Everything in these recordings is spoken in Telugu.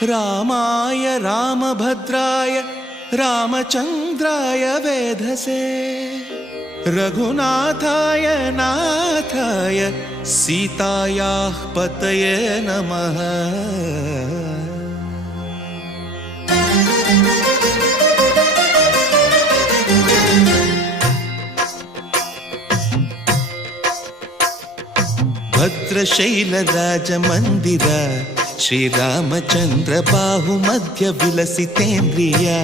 रामाय रामभद्राय रामचन्द्राय वेधसे रघुनाथाय नाथाय सीतायाः पतये नमः। भद्रशैलराजमन्दिर श्रीरामचन्द्र बाहुमध्य विलसितेन्द्रिया।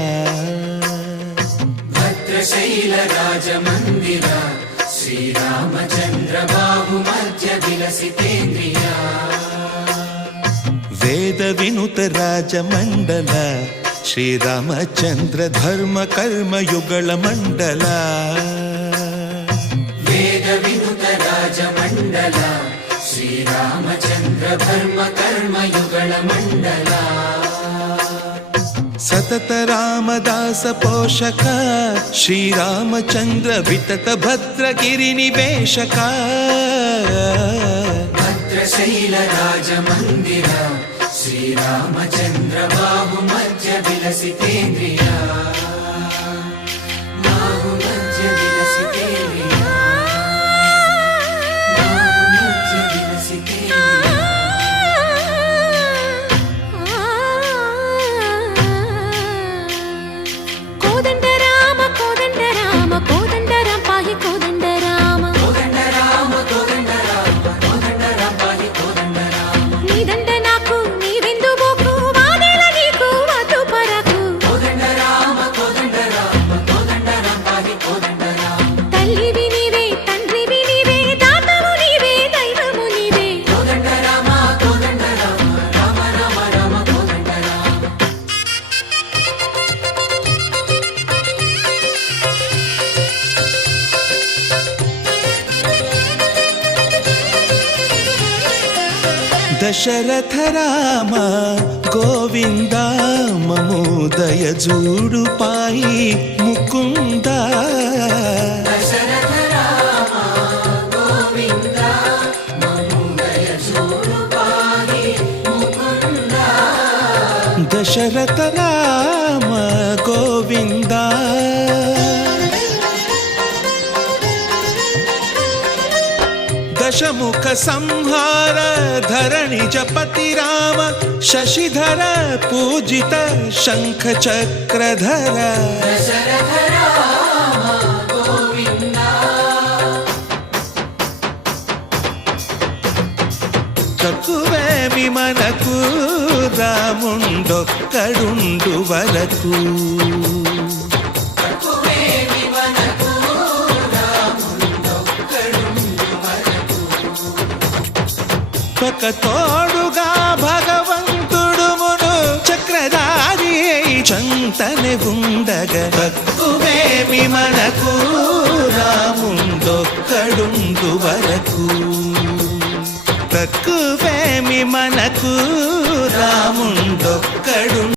भद्रशैलराजमन्दिर श्रीरामचन्द्र बाहुमध्य विलसितेन्द्रिया। वेदविनुत राजमण्डल श्रीरामचन्द्र धर्म कर्म युगल मण्डल। वेदविनुत राजमण्डल श्रीरामचन्द्र धर्म कर्म युगल मण्डल। सतत रामदास पोषक श्रीरामचन्द्र वितत भद्रगिरि निवेशक। भद्रशैल राजमन्दिर श्रीरामचन्द्र बाहुमध्य विलसितेन्द्रिया। बाहुमध्य विलसितेन्द्रिया। बाहुमध्य विलसितेन्द्रिया। कोदंड राम पाहि कोदंड राम। कोदंड राम पाहि कोदंड राम। नी दंड नाकु नीविंदु बोकु वादेल नीकु वतु परकु। कोदंड राम पाहि कोदंड राम। तल्लिवि नीवे तंड्रिवि नीवे दातवु नीवे दैवमु नीवे। कोदंड राम राम राम राम कोदंड राम। दशरथ राम गोविंद ममोदय जूडु पाहि मुकुंद। दशरथ राम गोविंद ममोदय जूडु पाहि मुकुंद। दशरथ राम गोविंद दशमुख संहार धरणि जपति राम शशिधर पूजित शंख चक्रधर। दशरथ राम गोविंद। తక్కువేమి మనకు రాముండొక్కడుండు వరకు। ఒక తోడుగా భగవంతుడు మును చక్రధారి చంతనే ఉండగా తక్కువేమి మనకు రాముండొక్కడుండు వరకు। తక్కువేమి మనకు రాముండొక్కడు